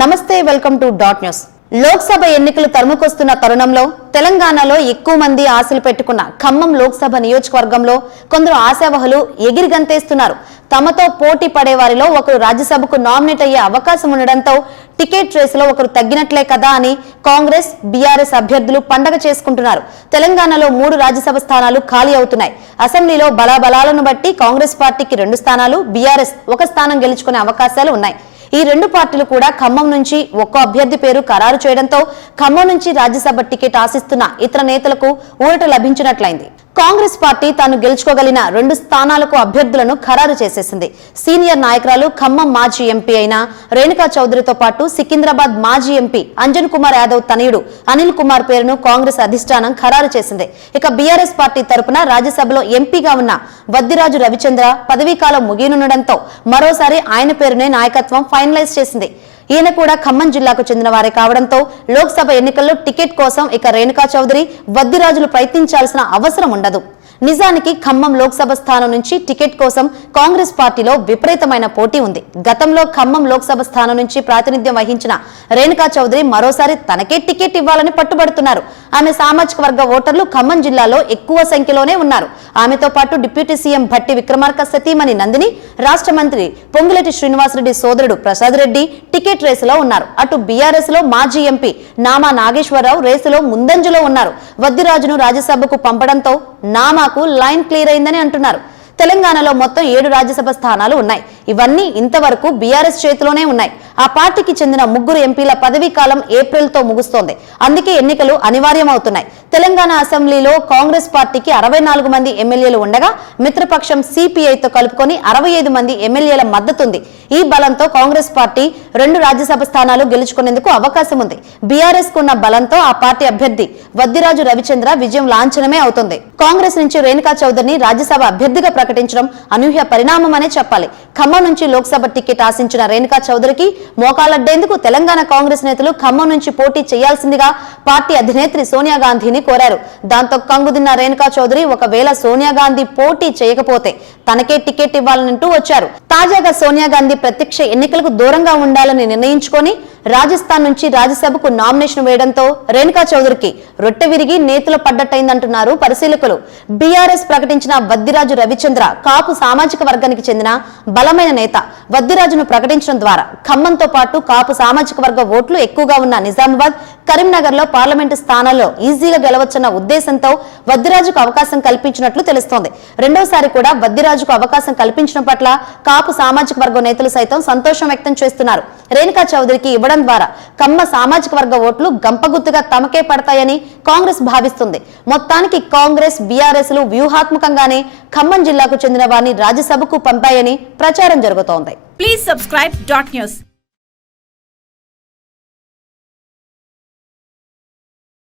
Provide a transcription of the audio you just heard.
నమస్తే welcome to dot news. Lok Sabha ఎన్నికలు తరుముకొస్తున్న తరుణంలో తెలంగాణలో ఎక్కువ మంది ఆశలు పెట్టుకున్న ఖమ్మం లోక్సభ నియోజకవర్గంలో కొందరు ఆశావహులు ఎగిరి గంతేస్తున్నారు తమతో పోటీ పడే వారిలో ఒకరు రాజ్యసభకు నామినేట్ అయ్యే అవకాశం ఉండడంతో టికెట్ రేసులో ఒకరు తగ్గినట్లే కదా అని కాంగ్రెస్ బీఆర్ఎస్ అభ్యర్థులు పండగ చేసుకుంటున్నారు. తెలంగాణలో మూడు రాజ్యసభ స్థానాలు ఖాళీ అవుతున్నాయి. అసెంబ్లీలో బలాబలాలను బట్టి కాంగ్రెస్ పార్టీకి రెండు స్థానాలు బీఆర్ఎస్ ఒక స్థానం గెలుచుకునే అవకాశాలు ఉన్నాయి. ఈ రెండు పార్టీలు కూడా ఖమ్మం నుంచి ఒక్కో అభ్యర్థి పేరు ఖరారు చేయడంతో ఖమ్మం నుంచి రాజ్యసభ టికెట్ ఆశిస్తున్న ఇతర నేతలకు ఊరట లభించినట్లయింది. కాంగ్రెస్ పార్టీ తాను గెలుచుకోగలిగిన రెండు స్థానాలకు అభ్యర్థులను ఖరారు చేసేసింది. సీనియర్ నాయకురాలు ఖమ్మం మాజీ ఎంపీ అయిన రేణుకా చౌదరితో పాటు సికింద్రాబాద్ మాజీ ఎంపీ అంజన్ కుమార్ యాదవ్ తనయుడు అనిల్ కుమార్ పేరును కాంగ్రెస్ అధిష్టానం ఖరారు చేసింది. ఇక బీఆర్ఎస్ పార్టీ తరపున రాజ్యసభలో ఎంపీగా ఉన్న వద్దిరాజు రవిచంద్ర పదవీకాలం ముగియనుండడంతో మరోసారి ఆయన పేరునే నాయకత్వం ఫైనలైజ్ చేసింది. ఈయన కూడా ఖమ్మం జిల్లాకు చెందిన వారే కావడంతో లోక్సభ ఎన్నికల్లో టికెట్ కోసం ఇక రేణుకా చౌదరి వద్దిరాజులు ప్రయత్నించాల్సిన అవసరం ఉండదు. నిజానికి ఖమ్మం లోక్సభ స్థానం నుంచి టికెట్ కోసం కాంగ్రెస్ పార్టీలో విపరీతమైన పోటీ ఉంది. గతంలో ఖమ్మం లోక్సభ స్థానం నుంచి ప్రాతినిధ్యం వహించిన రేణుకా చౌదరి మరోసారి తనకే టికెట్ ఇవ్వాలని పట్టుబడుతున్నారు. ఆమె సామాజిక వర్గ ఓటర్లు ఖమ్మం జిల్లాలో ఎక్కువ సంఖ్యలోనే ఉన్నారు. ఆమెతో పాటు డిప్యూటీ సీఎం భట్టి విక్రమార్క సతీమణి నందిని రాష్ట్ర మంత్రి పొంగులేటి శ్రీనివాసరెడ్డి సోదరుడు ప్రసాద్ రెడ్డి టికెట్ రేసులో ఉన్నారు. అటు బీఆర్ఎస్లో మాజీ ఎంపీ నామా నాగేశ్వరరావు రేసులో ముందంజలో ఉన్నారు. వద్దిరాజును రాజ్యసభకు పంపడంతో మాకు లైన్ క్లియర్ అయిందని అంటున్నారు. తెలంగాణలో మొత్తం ఏడు రాజ్యసభ స్థానాలు ఉన్నాయి. ఇవన్నీ ఇంతవరకు బీఆర్ఎస్ చేతిలోనే ఉన్నాయి. ఆ పార్టీకి చెందిన ముగ్గురు ఎంపీల పదవీ కాలం ఏప్రిల్తో ముగుస్తోంది. అందుకే ఎన్నికలు అనివార్యమవుతున్నాయి. తెలంగాణ అసెంబ్లీలో కాంగ్రెస్ పార్టీకి అరవై నాలుగు మంది ఎమ్మెల్యేలు ఉండగా మిత్రపక్షం సిపిఐతో కలుపుకొని అరవై ఐదు మంది ఎమ్మెల్యేల మద్దతుంది. ఈ బలంతో కాంగ్రెస్ పార్టీ రెండు రాజ్యసభ స్థానాలు గెలుచుకునేందుకు అవకాశం ఉంది. బీఆర్ఎస్ కున్న బలంతో ఆ పార్టీ అభ్యర్థి వద్దిరాజు రవిచంద్ర విజయం లాంఛనమే అవుతుంది. కాంగ్రెస్ నుంచి రేణుకా చౌదరిని రాజ్యసభ అభ్యర్థిగా ప్రకటించడం అనూహ్య పరిణామమనే చెప్పాలి. ఖమ్మం నుంచి లోక్సభ టికెట్ ఆశించిన రేణుకా చౌదరికి మోకాలడ్డేందుకు తెలంగాణ కాంగ్రెస్ నేతలు ఖమ్మం నుంచి పోటీ చేయాల్సిందిగా పార్టీ అధినేత్రి సోనియా గాంధీని కోరారు. దాంతో కంగుదిన్న రేణుకా చౌదరి ఒకవేళ సోనియా గాంధీ పోటీ చేయకపోతే తనకే టికెట్ ఇవ్వాలనింటూ వచ్చారు. తాజాగా సోనియా గాంధీ ప్రత్యక్ష ఎన్నికలకు దూరంగా ఉండాలని నిర్ణయించుకొని రాజస్థాన్ నుంచి రాజ్యసభకు నామినేషన్ వేయడంతో రేణుకా చౌదరికి రొట్టె విరిగి నేతలు పడ్డట్టయిందంటున్నారు పరిశీలకులు. బీఆర్ఎస్ ప్రకటించిన బద్దిరాజు రవిచంద్ర కాపు సామాజిక వర్గానికి చెందిన బలమైన నేత వద్దిరాజును ప్రకటించడం ద్వారా ఖమ్మంతో పాటు కాపు సామాజిక వర్గ ఓట్లు ఎక్కువగా ఉన్న నిజామాబాద్ కరీంనగర్లో పార్లమెంటు స్థానాల్లో ఈజీగా గెలవచ్చన్న ఉద్దేశంతో వద్దిరాజుకు అవకాశం కల్పించినట్లు తెలుస్తోంది. రెండోసారి కూడా వద్దిరాజుకు అవకాశం కల్పించడం పట్ల కాపు సామాజిక వర్గ నేతలు సైతం సంతోషం వ్యక్తం చేస్తున్నారు. రేణుకా చౌదరికి ఇవ్వడం ద్వారా కమ్మ సామాజిక వర్గ ఓట్లు గంపగుత్తుగా తమకే పడతాయని కాంగ్రెస్ భావిస్తుంది. మొత్తానికి కాంగ్రెస్ బీఆర్ఎస్లు వ్యూహాత్మకంగానే ఖమ్మం జిల్లా జిల్లాకు చెందిన వారిని రాజ్యసభకు పంపాయని ప్రచారం జరుగుతోంది. Please subscribe dot news